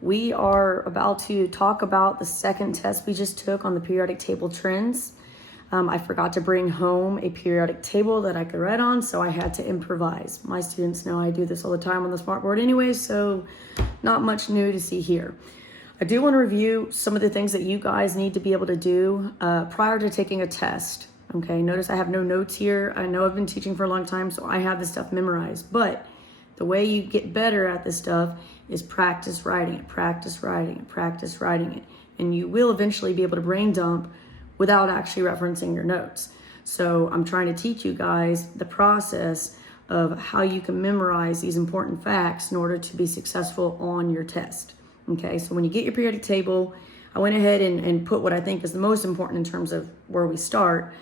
We are about to talk about the second test we just took on the periodic table trends. I forgot to bring home a periodic table that I could write on, so I had to improvise. My students know I do this all the time on the smartboard anyway, so not much new to see here. I do want to review some of the things that you guys need to be able to do prior to taking a test. Okay, notice I have no notes here. I know I've been teaching for a long time, so I have this stuff memorized, but the way you get better at this stuff is practice writing it, practice writing it, practice writing it. And you will eventually be able to brain dump without actually referencing your notes. So I'm trying to teach you guys the process of how you can memorize these important facts in order to be successful on your test. Okay, so when you get your periodic table, I went ahead and put what I think is the most important in terms of where we start.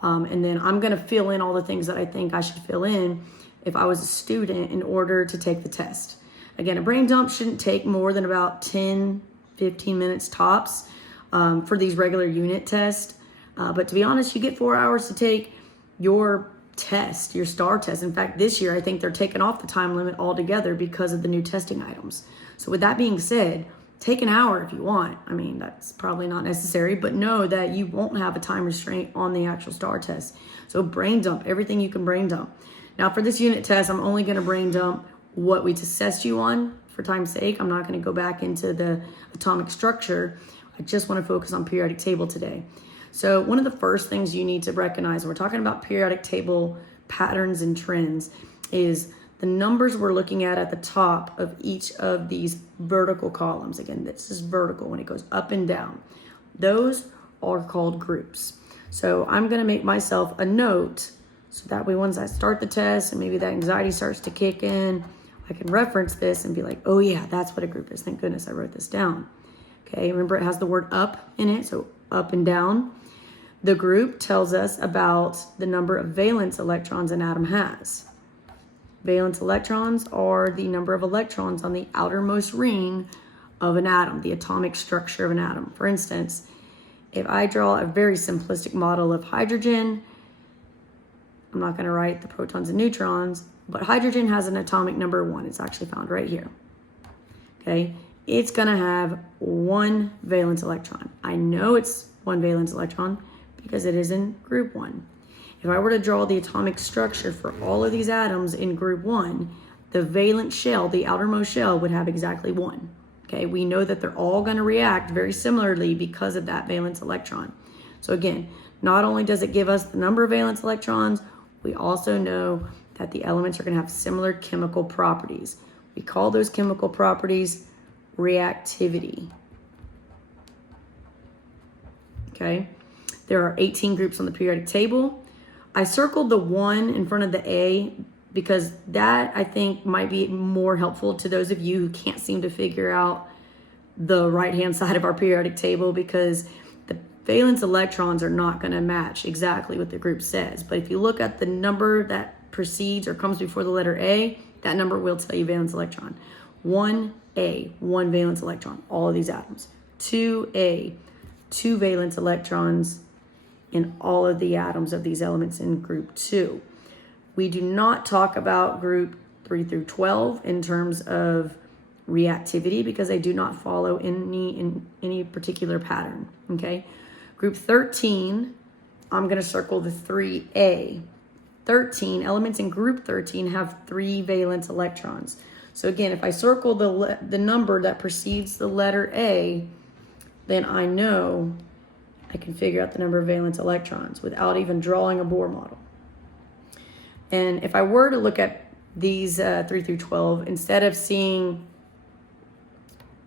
And then I'm gonna fill in all the things that I think I should fill in if I was a student in order to take the test. Again, a brain dump shouldn't take more than about 10, 15 minutes tops for these regular unit tests. But to be honest, you get 4 hours to take your test, your STAR test. In fact, this year, I think they're taking off the time limit altogether because of the new testing items. So with that being said, take an hour if you want. I mean, that's probably not necessary, but know that you won't have a time restraint on the actual STAR test. So brain dump everything you can brain dump. Now for this unit test, I'm only gonna brain dump what we test you on for time's sake. I'm not gonna go back into the atomic structure. I just wanna focus on periodic table today. So one of the first things you need to recognize when we're talking about periodic table patterns and trends is the numbers we're looking at the top of each of these vertical columns. Again, this is vertical when it goes up and down. Those are called groups. So I'm gonna make myself a note so that way once I start the test and maybe that anxiety starts to kick in, I can reference this and be like, oh yeah, that's what a group is. Thank goodness I wrote this down. Okay, remember it has the word up in it, so up and down. The group tells us about the number of valence electrons an atom has. Valence electrons are the number of electrons on the outermost ring of an atom, the atomic structure of an atom. For instance, if I draw a very simplistic model of hydrogen, I'm not going to write the protons and neutrons, but hydrogen has an atomic number 1. It's actually found right here. Okay, it's going to have 1 valence electron. I know it's 1 valence electron because it is in group 1. If I were to draw the atomic structure for all of these atoms in group 1, the valence shell, the outermost shell, would have exactly 1. Okay, we know that they're all going to react very similarly because of that valence electron. So again, not only does it give us the number of valence electrons, we also know that the elements are going to have similar chemical properties. We call those chemical properties reactivity. Okay, there are 18 groups on the periodic table. I circled the 1 in front of the A because that I think might be more helpful to those of you who can't seem to figure out the right-hand side of our periodic table, because the valence electrons are not going to match exactly what the group says. But if you look at the number that precedes or comes before the letter A, that number will tell you valence electron. 1A, 1 valence electron, all of these atoms. 2A, 2 valence electrons in all of the atoms of these elements in group 2. We do not talk about group 3 through 12 in terms of reactivity because they do not follow any particular pattern. Okay, group 13, I'm going to circle the 3A. 13 elements in group 13 have 3 valence electrons. So again, if I circle the number that precedes the letter A, then I know I can figure out the number of valence electrons without even drawing a Bohr model. And if I were to look at these 3 through 12, instead of seeing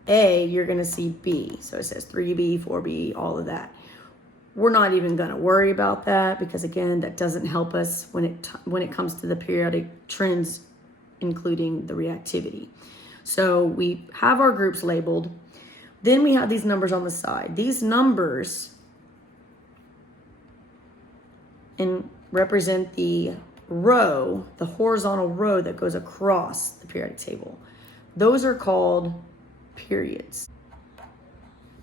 A, you're going to see B. So it says 3B, 4B, all of that. We're not even going to worry about that because, again, that doesn't help us when it comes to the periodic trends, including the reactivity. So we have our groups labeled. Then we have these numbers on the side. These numbers represent the row, the horizontal row that goes across the periodic table. Those are called periods.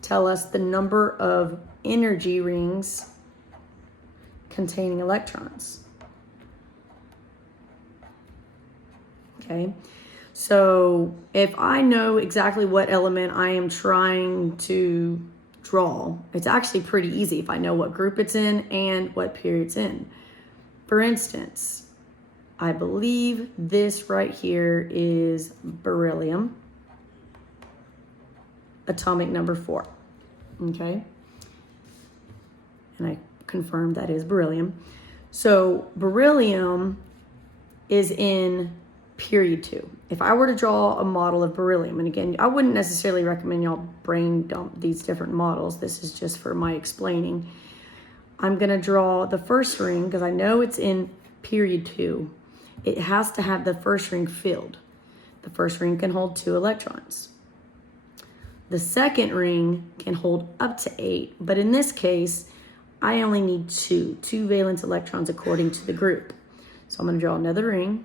Tell us the number of energy rings containing electrons. Okay, So if I know exactly what element I am trying to draw, it's actually pretty easy if I know what group it's in and what period it's in. For instance, I believe this right here is beryllium, atomic number 4, okay? And I confirmed that is beryllium. So beryllium is in period 2. If I were to draw a model of beryllium, and again, I wouldn't necessarily recommend y'all brain dump these different models. This is just for my explaining. I'm gonna draw the first ring because I know it's in period 2. It has to have the first ring filled. The first ring can hold 2 electrons. The second ring can hold up to 8, but in this case, I only need 2 valence electrons according to the group. So I'm gonna draw another ring.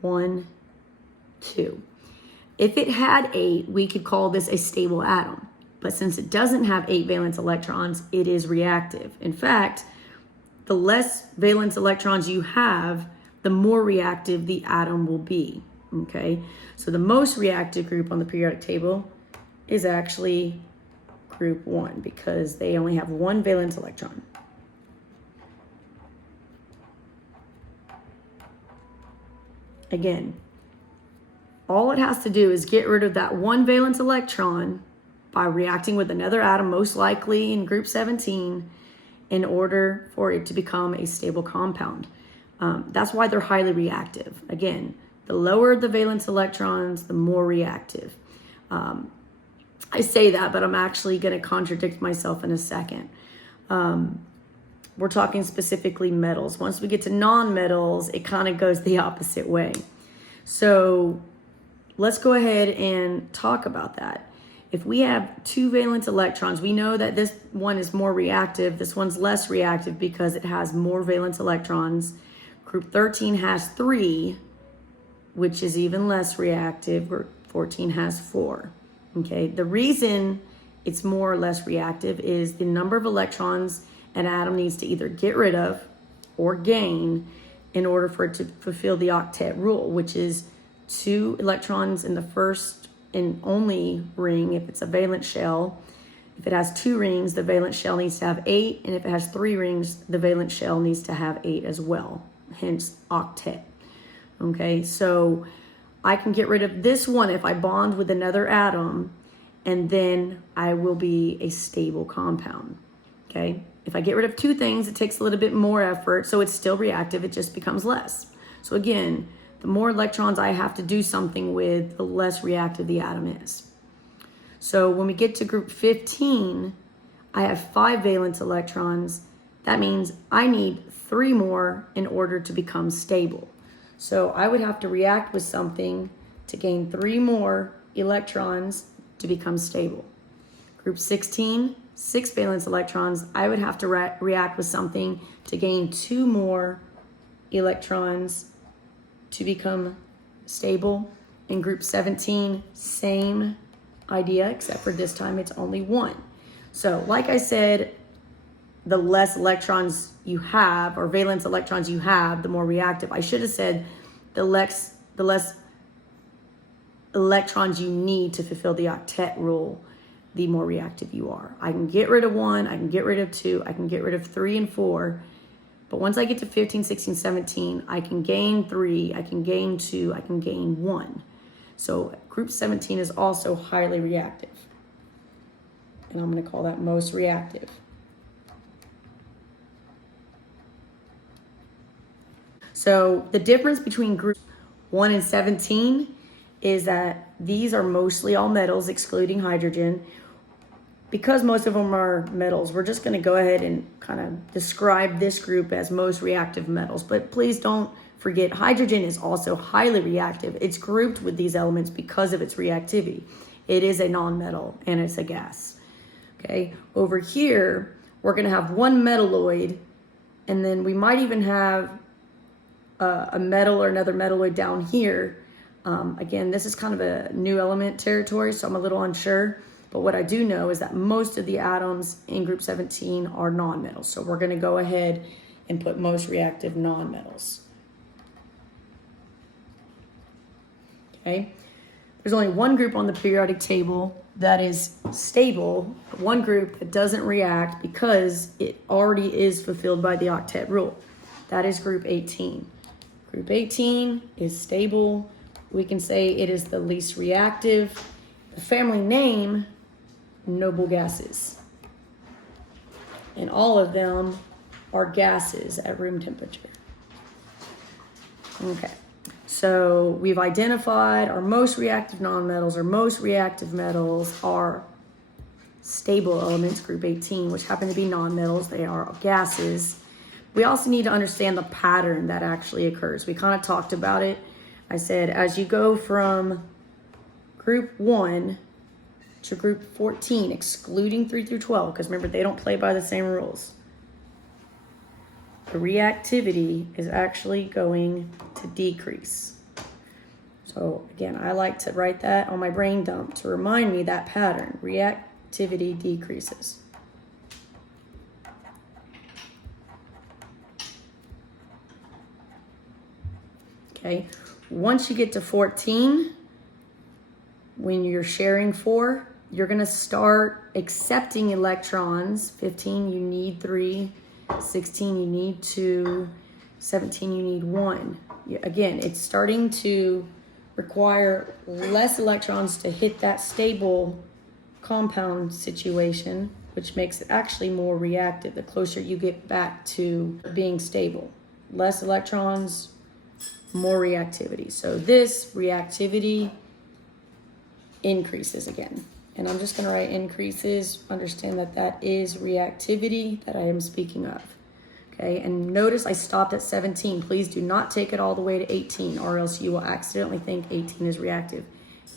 1, 2. If it had 8, we could call this a stable atom. But since it doesn't have 8 valence electrons, it is reactive. In fact, the less valence electrons you have, the more reactive the atom will be, okay? So the most reactive group on the periodic table is actually group 1 because they only have 1 valence electron. Again, all it has to do is get rid of that 1 valence electron by reacting with another atom, most likely in group 17, in order for it to become a stable compound. That's why they're highly reactive. Again, the lower the valence electrons, the more reactive. I say that, but I'm actually going to contradict myself in a second. We're talking specifically metals. Once we get to non-metals, it kind of goes the opposite way. So let's go ahead and talk about that. If we have 2 valence electrons, we know that this one is more reactive. This one's less reactive because it has more valence electrons. Group 13 has 3, which is even less reactive. Group 14 has 4. Okay, the reason it's more or less reactive is the number of electrons an atom needs to either get rid of or gain in order for it to fulfill the octet rule, which is 2 electrons in the first and only ring if it's a valence shell. If it has 2 rings, the valence shell needs to have 8, and if it has 3 rings, the valence shell needs to have 8 as well, hence octet. Okay, so I can get rid of this one if I bond with another atom, and then I will be a stable compound. Okay, if I get rid of 2 things, it takes a little bit more effort, so it's still reactive, it just becomes less. So again, the more electrons I have to do something with, the less reactive the atom is. So when we get to group 15, I have 5 valence electrons. That means I need 3 more in order to become stable. So I would have to react with something to gain 3 more electrons to become stable. Group 16, 6 valence electrons. I would have to react with something to gain 2 more electrons to become stable. In group 17, same idea, except for this time it's only 1. So like I said, the less electrons you have, or valence electrons you have, the more reactive. I should have said the less electrons you need to fulfill the octet rule, the more reactive you are. I can get rid of 1, I can get rid of 2, I can get rid of 3 and 4. But once I get to 15, 16, 17, I can gain 3, I can gain 2, I can gain 1. So group 17 is also highly reactive. And I'm going to call that most reactive. So the difference between groups 1 and 17 is that these are mostly all metals, excluding hydrogen. Because most of them are metals, we're just going to go ahead and kind of describe this group as most reactive metals. But please don't forget, hydrogen is also highly reactive. It's grouped with these elements because of its reactivity. It is a non-metal and it's a gas. Okay, over here, we're going to have 1 metalloid, and then we might even have a metal or another metalloid down here. Again, this is kind of a new element territory, so I'm a little unsure. But what I do know is that most of the atoms in group 17 are nonmetals. So we're going to go ahead and put most reactive nonmetals. okay? There's only one group on the periodic table that is stable, one group that doesn't react because it already is fulfilled by the octet rule. That is group 18. Group 18 is stable. We can say it is the least reactive. The family name, noble gases. And all of them are gases at room temperature. Okay, so we've identified our most reactive nonmetals. Our most reactive metals are stable elements, group 18, which happen to be nonmetals. They are gases. We also need to understand the pattern that actually occurs. We kind of talked about it. I said as you go from group 1 to group 14, excluding 3 through 12, because remember, they don't play by the same rules. The reactivity is actually going to decrease. So again, I like to write that on my brain dump to remind me that pattern. Reactivity decreases. Okay, once you get to 14, when you're sharing 4, you're going to start accepting electrons. 15, you need 3. 16, you need 2. 17, you need 1. Again, it's starting to require less electrons to hit that stable compound situation, which makes it actually more reactive the closer you get back to being stable. Less electrons, more reactivity. So this reactivity increases again. And I'm just going to write increases. Understand that that is reactivity that I am speaking of. Okay, and notice I stopped at 17. Please do not take it all the way to 18, or else you will accidentally think 18 is reactive.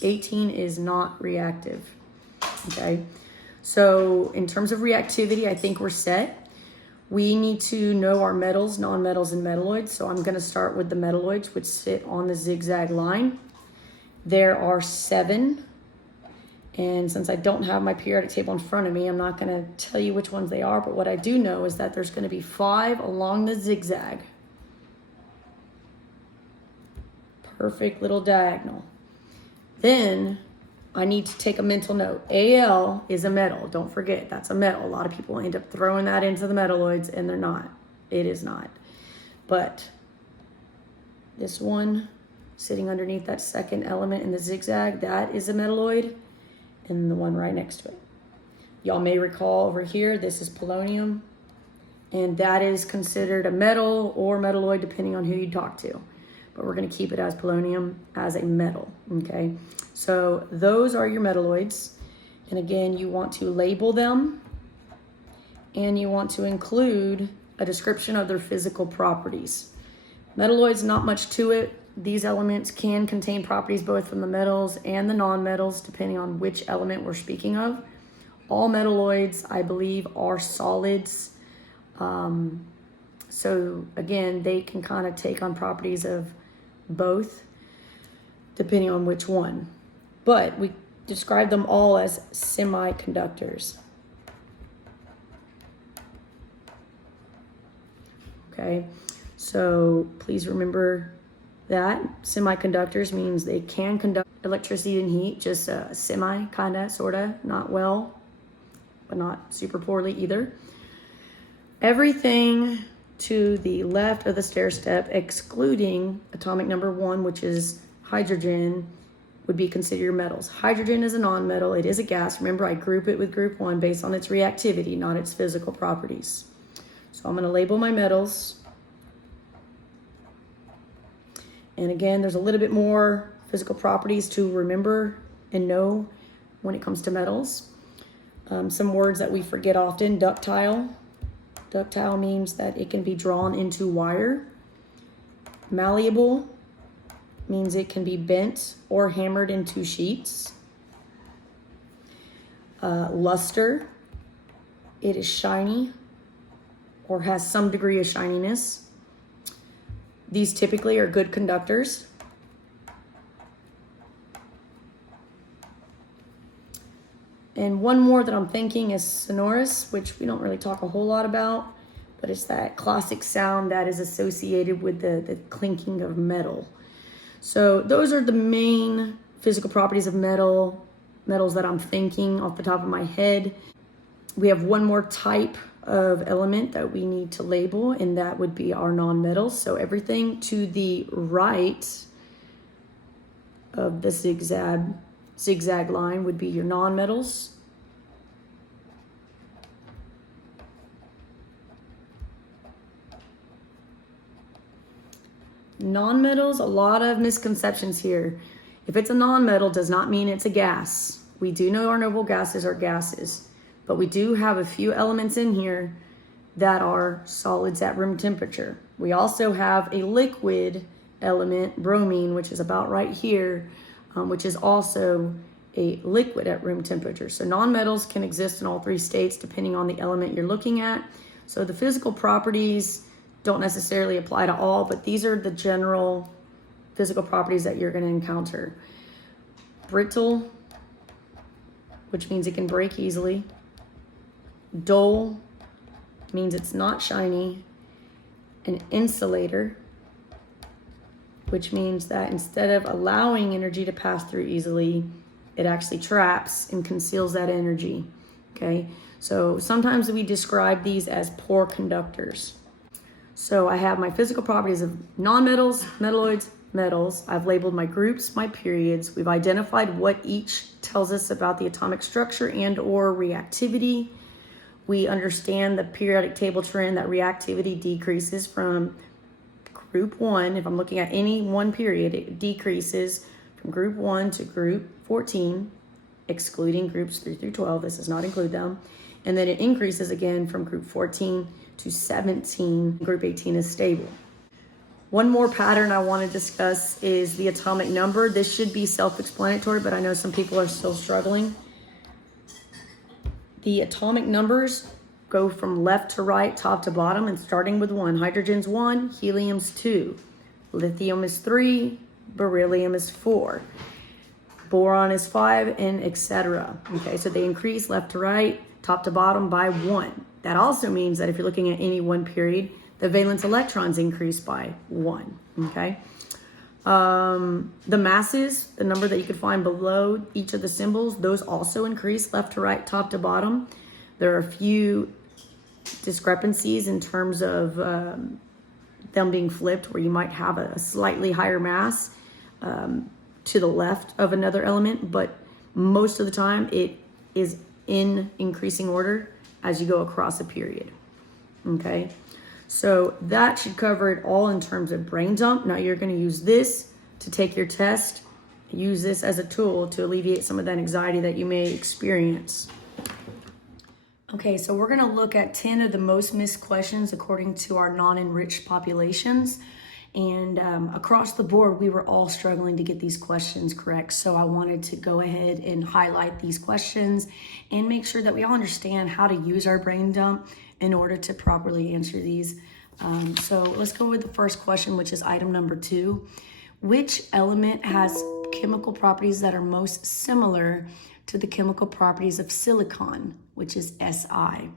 18 is not reactive. Okay, so in terms of reactivity, I think we're set. We need to know our metals, nonmetals, and metalloids. So I'm going to start with the metalloids, which sit on the zigzag line. There are 7. And since I don't have my periodic table in front of me, I'm not going to tell you which ones they are. But what I do know is that there's going to be 5 along the zigzag. Perfect little diagonal. Then I need to take a mental note. Al is a metal. Don't forget, that's a metal. A lot of people end up throwing that into the metalloids, and they're not. It is not. But this one sitting underneath that second element in the zigzag, that is a metalloid, and the one right next to it. Y'all may recall over here, this is polonium, and that is considered a metal or metalloid depending on who you talk to. But we're going to keep it as polonium as a metal, okay? So those are your metalloids. And again, you want to label them, and you want to include a description of their physical properties. Metalloids, not much to it. These elements can contain properties both from the metals and the nonmetals, depending on which element we're speaking of. All metalloids, I believe, are solids. So again, they can kind of take on properties of both, depending on which one. But we describe them all as semiconductors. Okay, so please remember that semiconductors means they can conduct electricity and heat, just semi, kind of, sort of, not well, but not super poorly either. Everything to the left of the stair step, excluding atomic number 1, which is hydrogen, would be considered your metals. Hydrogen is a nonmetal. It is a gas. Remember, I group it with group 1 based on its reactivity, not its physical properties. So I'm going to label my metals. And again, there's a little bit more physical properties to remember and know when it comes to metals. Some words that we forget often: ductile. Ductile means that it can be drawn into wire. Malleable means it can be bent or hammered into sheets. Luster, it is shiny or has some degree of shininess. These typically are good conductors. And one more that I'm thinking is sonorous, which we don't really talk a whole lot about, but it's that classic sound that is associated with the clinking of metal. So those are the main physical properties of metals that I'm thinking off the top of my head. We have one more type of element that we need to label, and that would be our nonmetals. So everything to the right of the zigzag line would be your nonmetals. Nonmetals, a lot of misconceptions here. If it's a nonmetal, does not mean it's a gas. We do know our noble gases are gases, but we do have a few elements in here that are solids at room temperature. We also have a liquid element, bromine, which is about right here, which is also a liquid at room temperature. So nonmetals can exist in all three states depending on the element you're looking at. So the physical properties don't necessarily apply to all, but these are the general physical properties that you're going to encounter. Brittle, which means it can break easily. Dull means it's not shiny. An insulator, which means that instead of allowing energy to pass through easily, it actually traps and conceals that energy. Okay, so sometimes we describe these as poor conductors. So I have my physical properties of nonmetals, metalloids, metals. I've labeled my groups, my periods. We've identified what each tells us about the atomic structure and or reactivity. We understand the periodic table trend that reactivity decreases from group 1. If I'm looking at any one period, it decreases from group 1 to group 14, excluding groups 3 through 12. This does not include them. And then it increases again from group 14 to 17. Group 18 is stable. One more pattern I want to discuss is the atomic number. This should be self-explanatory, but I know some people are still struggling. The atomic numbers go from left to right, top to bottom, and starting with 1. Hydrogen's 1, helium's 2, lithium is 3, beryllium is 4, boron is 5, and etc. Okay, so they increase left to right, top to bottom by 1. That also means that if you're looking at any one period, the valence electrons increase by 1. Okay. The masses, the number that you could find below each of the symbols, those also increase left to right, top to bottom. There are a few discrepancies in terms of them being flipped, where you might have a slightly higher mass to the left of another element, but most of the time it is in increasing order as you go across a period. Okay, so that should cover it all in terms of brain dump. Now you're going to use this to take your test, use this as a tool to alleviate some of that anxiety that you may experience. Okay, so we're going to look at 10 of the most missed questions according to our non-enriched populations. And across the board, we were all struggling to get these questions correct. So I wanted to go ahead and highlight these questions and make sure that we all understand how to use our brain dump in order to properly answer these. So let's go with the first question, which is item number 2. Which element has chemical properties that are most similar to the chemical properties of silicon, which is Si?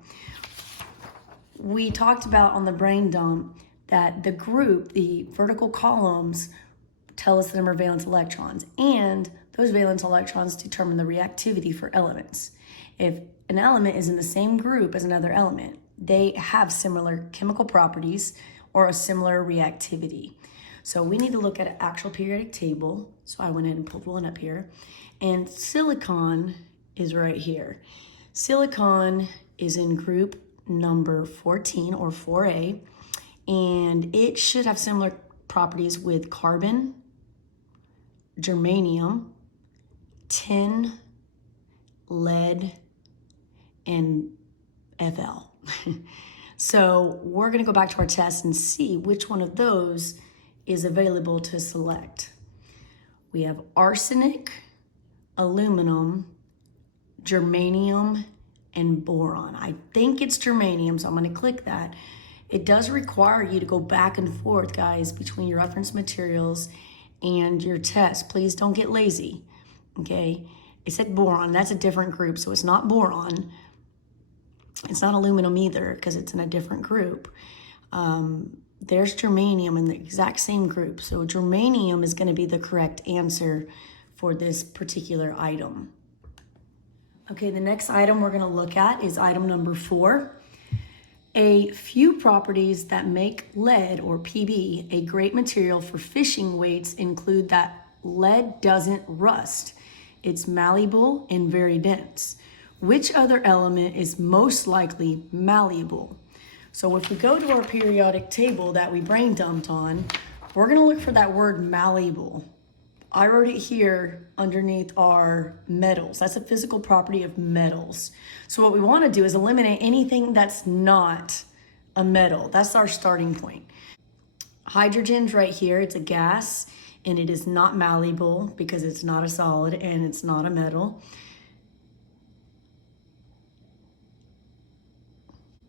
We talked about on the brain dump that the group, the vertical columns, tell us the number of valence electrons, and those valence electrons determine the reactivity for elements. If an element is in the same group as another element, they have similar chemical properties or a similar reactivity. So we need to look at an actual periodic table. So I went ahead and pulled one up here, and silicon is right here. Silicon is in group number 14 or 4A, and it should have similar properties with carbon, germanium, tin, lead, and Fl. So we're going to go back to our test and see which one of those is available to select. We have arsenic, aluminum, germanium, and boron. I think it's germanium, so I'm going to click that. It does require you to go back and forth, guys, between your reference materials and your test. Please don't get lazy, okay? It said boron. That's a different group, so it's not boron. It's not aluminum either because it's in a different group. there's germanium in the exact same group. So germanium is going to be the correct answer for this particular item. Okay, the next item we're going to look at is item number 4. A few properties that make lead, or PB, a great material for fishing weights include that lead doesn't rust. It's malleable and very dense. Which other element is most likely malleable? So if we go to our periodic table that we brain dumped on, we're going to look for that word malleable. I wrote it here underneath our metals. That's a physical property of metals. So what we want to do is eliminate anything that's not a metal. That's our starting point. Hydrogen's right here. It's a gas, and it is not malleable because it's not a solid and it's not a metal.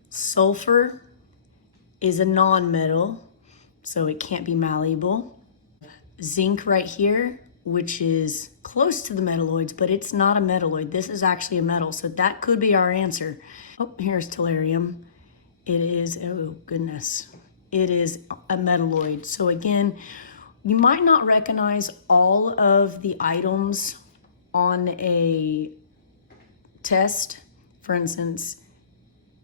Sulfur is a non-metal, so it can't be malleable. Zinc right here, which is close to the metalloids, but it's not a metalloid. This is actually a metal, so that could be our answer. Oh, here's tellurium. It is, oh goodness, it is a metalloid. So again, you might not recognize all of the items on a test. For instance,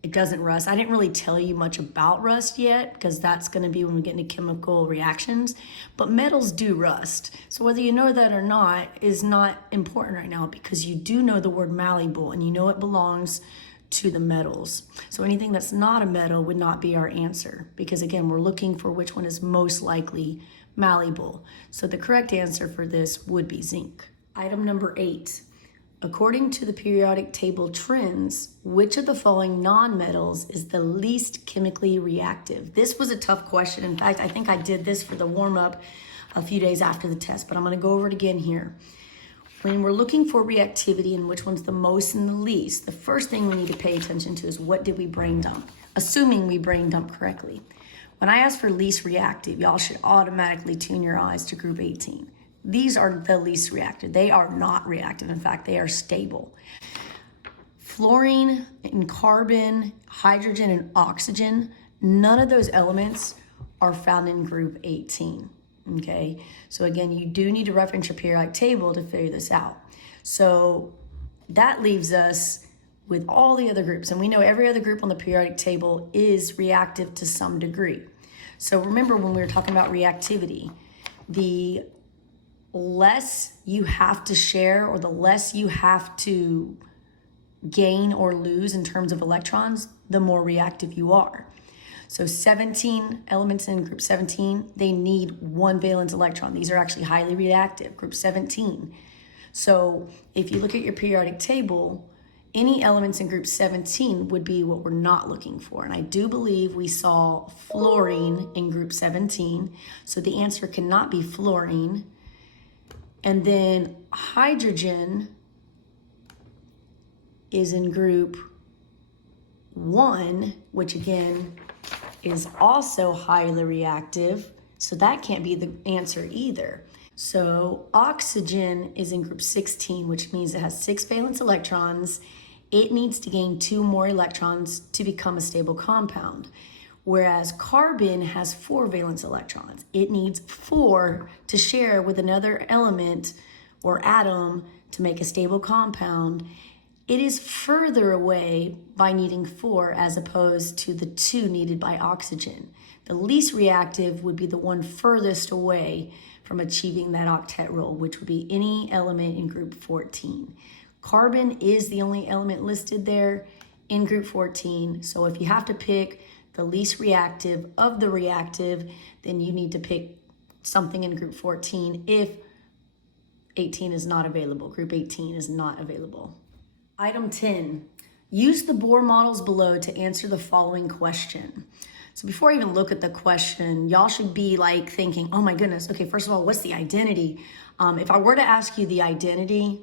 it doesn't rust. I didn't really tell you much about rust yet because that's going to be when we get into chemical reactions. But metals do rust. So whether you know that or not is not important right now because you do know the word malleable and you know it belongs to the metals. So anything that's not a metal would not be our answer because again, we're looking for which one is most likely malleable. So the correct answer for this would be zinc. Item number 8. According to the periodic table trends, which of the following nonmetals is the least chemically reactive? This was a tough question. In fact, I think I did this for the warm-up a few days after the test, but I'm going to go over it again here. When we're looking for reactivity and which one's the most and the least, the first thing we need to pay attention to is what did we brain dump, assuming we brain dump correctly. When I ask for least reactive, y'all should automatically tune your eyes to group 18. These are the least reactive. They are not reactive. In fact, they are stable. Fluorine and carbon, hydrogen and oxygen, none of those elements are found in group 18. Okay, so again, you do need to reference your periodic table to figure this out. So that leaves us with all the other groups, and we know every other group on the periodic table is reactive to some degree. So remember when we were talking about reactivity, the less you have to share or the less you have to gain or lose in terms of electrons, the more reactive you are. So 17 elements in group 17, they need 1 valence electron. These are actually highly reactive, group 17. So if you look at your periodic table, any elements in group 17 would be what we're not looking for. And I do believe we saw fluorine in group 17. So the answer cannot be fluorine. And then hydrogen is in group 1, which again is also highly reactive. So that can't be the answer either. So oxygen is in group 16, which means it has 6 valence electrons. It needs to gain 2 more electrons to become a stable compound. Whereas carbon has 4 valence electrons. It needs 4 to share with another element or atom to make a stable compound. It is further away by needing 4 as opposed to the 2 needed by oxygen. The least reactive would be the one furthest away from achieving that octet rule, which would be any element in group 14. Carbon is the only element listed there in group 14. So if you have to pick the least reactive of the reactive, then you need to pick something in group 14 if 18 is not available. Group 18 is not available. Item 10, use the Bohr models below to answer the following question. So before I even look at the question, y'all should be like thinking, oh my goodness, okay, first of all, what's the identity? If I were to ask you the identity,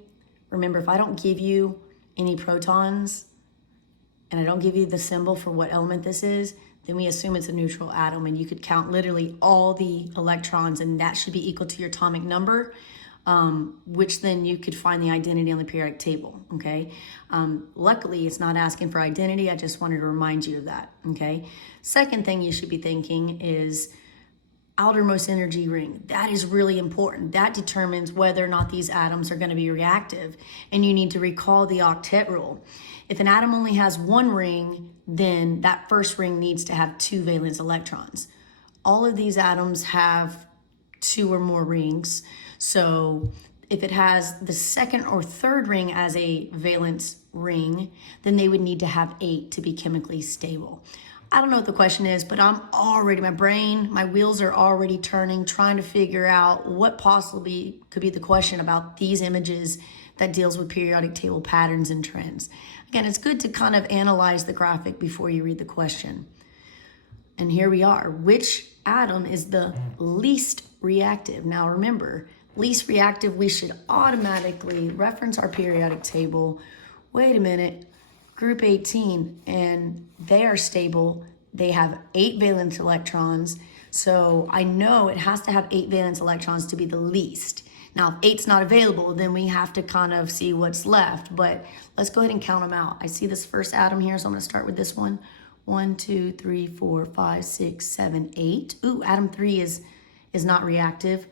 remember, if I don't give you any protons, and I don't give you the symbol for what element this is, then we assume it's a neutral atom, and you could count literally all the electrons, and that should be equal to your atomic number. which then you could find the identity on the periodic table, okay? Luckily, it's not asking for identity. I just wanted to remind you of that, okay? Second thing you should be thinking is outermost energy ring. That is really important. That determines whether or not these atoms are going to be reactive. And you need to recall the octet rule. If an atom only has one ring, then that first ring needs to have 2 valence electrons. All of these atoms have 2 or more rings. So if it has the second or third ring as a valence ring, then they would need to have 8 to be chemically stable. I don't know what the question is, but my wheels are already turning, trying to figure out what possibly could be the question about these images that deals with periodic table patterns and trends. Again, it's good to kind of analyze the graphic before you read the question. And here we are. Which atom is the least reactive? Now remember, least reactive, we should automatically reference our periodic table. Wait a minute. Group 18, and they are stable. They have 8 valence electrons. So I know it has to have 8 valence electrons to be the least. Now, if 8's not available, then we have to kind of see what's left. But let's go ahead and count them out. I see this first atom here, so I'm going to start with this one. 1, 2, 3, 4, 5, 6, 7, 8. Ooh, atom 3 is not reactive.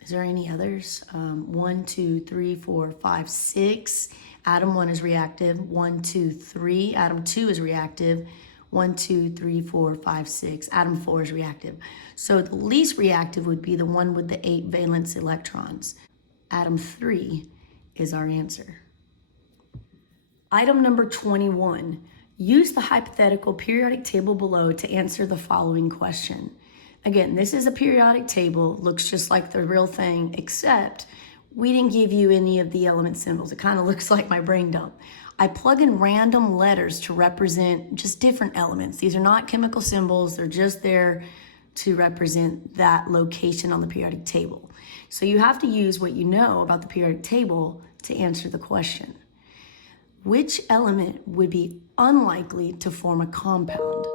Is there any others? 1, 2, 3, 4, 5, 6. Atom 1 is reactive. 1, 2, 3. Atom 2 is reactive. 1, 2, 3, 4, 5, 6. Atom 4 is reactive. So the least reactive would be the one with the 8 valence electrons. Atom 3 is our answer. Item number 21. Use the hypothetical periodic table below to answer the following question. Again, this is a periodic table, looks just like the real thing, except we didn't give you any of the element symbols. It kind of looks like my brain dump. I plug in random letters to represent just different elements. These are not chemical symbols. They're just there to represent that location on the periodic table. So you have to use what you know about the periodic table to answer the question. Which element would be unlikely to form a compound?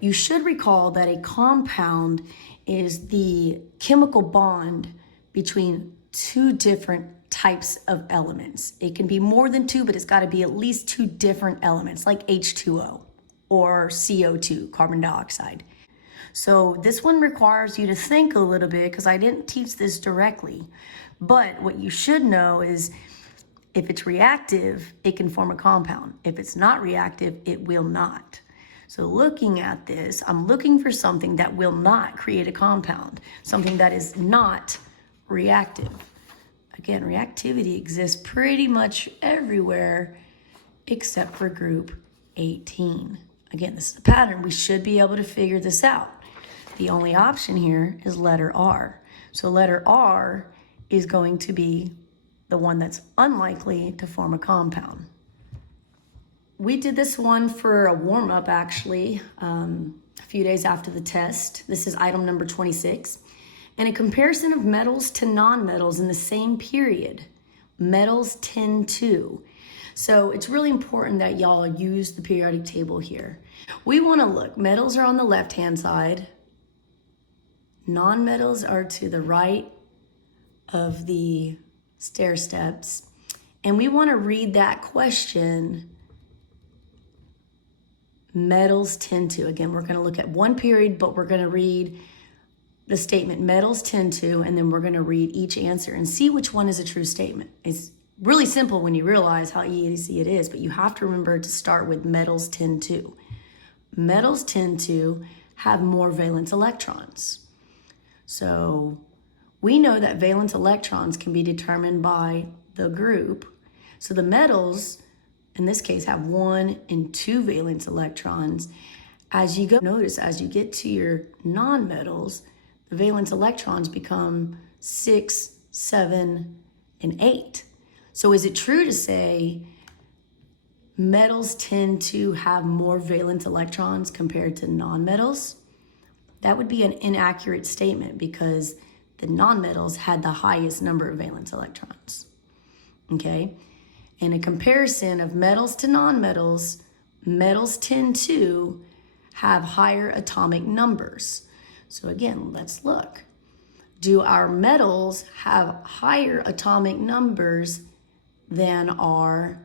You should recall that a compound is the chemical bond between 2 different types of elements. It can be more than 2, but it's got to be at least 2 different elements, like H2O or CO2, carbon dioxide. So this one requires you to think a little bit because I didn't teach this directly. But what you should know is if it's reactive, it can form a compound. If it's not reactive, it will not. So looking at this, I'm looking for something that will not create a compound, something that is not reactive. Again, reactivity exists pretty much everywhere except for group 18. Again, this is a pattern. We should be able to figure this out. The only option here is letter R. So letter R is going to be the one that's unlikely to form a compound. We did this one for a warm-up, actually, a few days after the test. This is item number 26. In a comparison of metals to non-metals in the same period, metals tend to. So it's really important that y'all use the periodic table here. We want to look, metals are on the left-hand side. Non-metals are to the right of the stair steps. And we want to read that question, metals tend to. Again, we're going to look at one period, but we're going to read the statement metals tend to, and then we're going to read each answer and see which one is a true statement. It's really simple when you realize how easy it is, but you have to remember to start with metals tend to. Metals tend to have more valence electrons. So we know that valence electrons can be determined by the group. So the metals, in this case, have 1 and 2 valence electrons. As you go, notice as you get to your non-metals, the valence electrons become 6, 7, and 8. So is it true to say metals tend to have more valence electrons compared to non-metals? That would be an inaccurate statement because the non-metals had the highest number of valence electrons. Okay? In a comparison of metals to non-metals, metals tend to have higher atomic numbers. So again, let's look. Do our metals have higher atomic numbers than our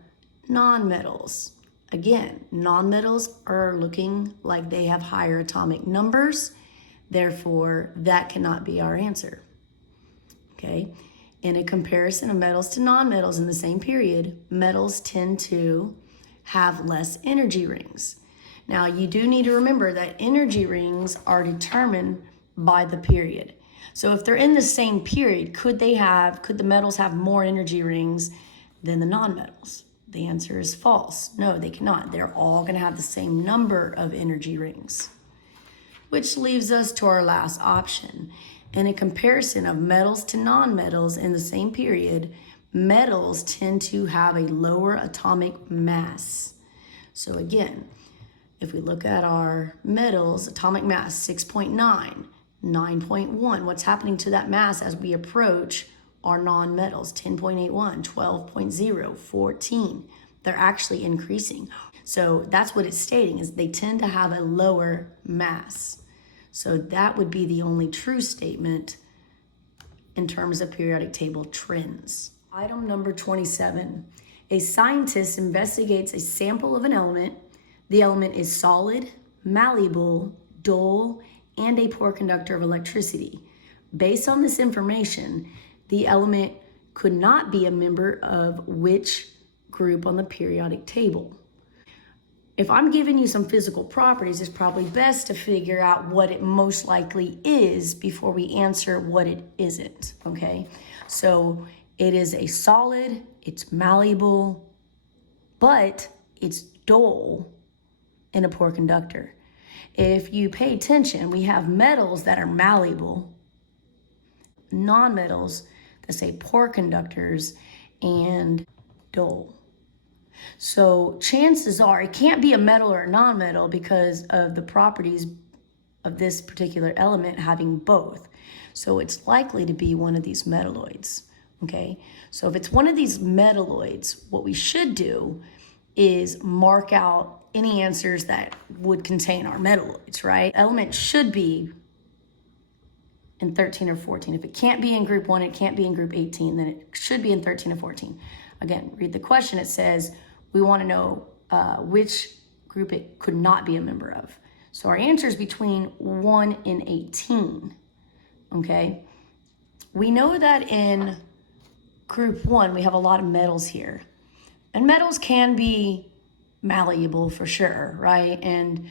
nonmetals? Again, nonmetals are looking like they have higher atomic numbers. Therefore, that cannot be our answer. Okay? In a comparison of metals to nonmetals in the same period, metals tend to have less energy rings. Now, you do need to remember that energy rings are determined by the period. So if they're in the same period, could the metals have more energy rings than the nonmetals? The answer is false. No, they cannot. They're all going to have the same number of energy rings. Which leaves us to our last option. In a comparison of metals to nonmetals in the same period, metals tend to have a lower atomic mass. So again, if we look at our metals, atomic mass 6.9, 9.1, what's happening to that mass as we approach our nonmetals? 10.81, 12.0, 14. They're actually increasing. So that's what it's stating, is they tend to have a lower mass. So that would be the only true statement in terms of periodic table trends. Item number 27. A scientist investigates a sample of an element. The element is solid, malleable, dull, and a poor conductor of electricity. Based on this information, the element could not be a member of which group on the periodic table? If I'm giving you some physical properties, it's probably best to figure out what it most likely is before we answer what it isn't, okay? So it is a solid, it's malleable, but it's dull and a poor conductor. If you pay attention, we have metals that are malleable, non-metals that say poor conductors, and dull. So chances are it can't be a metal or a non-metal because of the properties of this particular element having both. So it's likely to be one of these metalloids, okay? So if it's one of these metalloids, what we should do is mark out any answers that would contain our metalloids, right? Element should be in 13 or 14. If it can't be in group 1, it can't be in group 18, then it should be in 13 or 14. Again, read the question. It says, we want to know which group it could not be a member of. So our answer is between 1 and 18, okay? We know that in group 1, we have a lot of metals here. And metals can be malleable for sure, right? And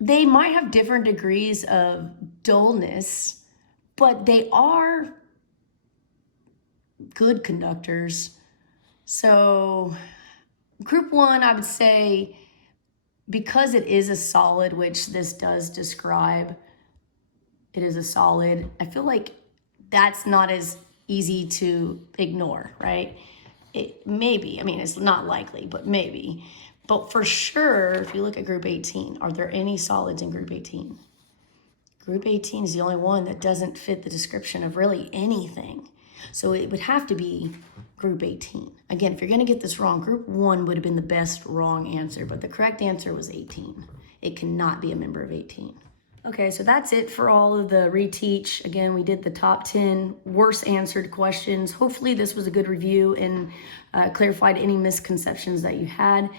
they might have different degrees of dullness, but they are good conductors. So group 1, I would say, because it is a solid, which this does describe, it is a solid, I feel like that's not as easy to ignore, right? It may be, I mean, it's not likely, but maybe. But for sure, if you look at group 18, are there any solids in group 18? Group 18 is the only one that doesn't fit the description of really anything. So it would have to be group 18. Again, if you're going to get this wrong, group 1 would have been the best wrong answer, but the correct answer was 18. It cannot be a member of 18. Okay, so that's it for all of the reteach. Again, we did the top 10 worst answered questions. Hopefully this was a good review and clarified any misconceptions that you had.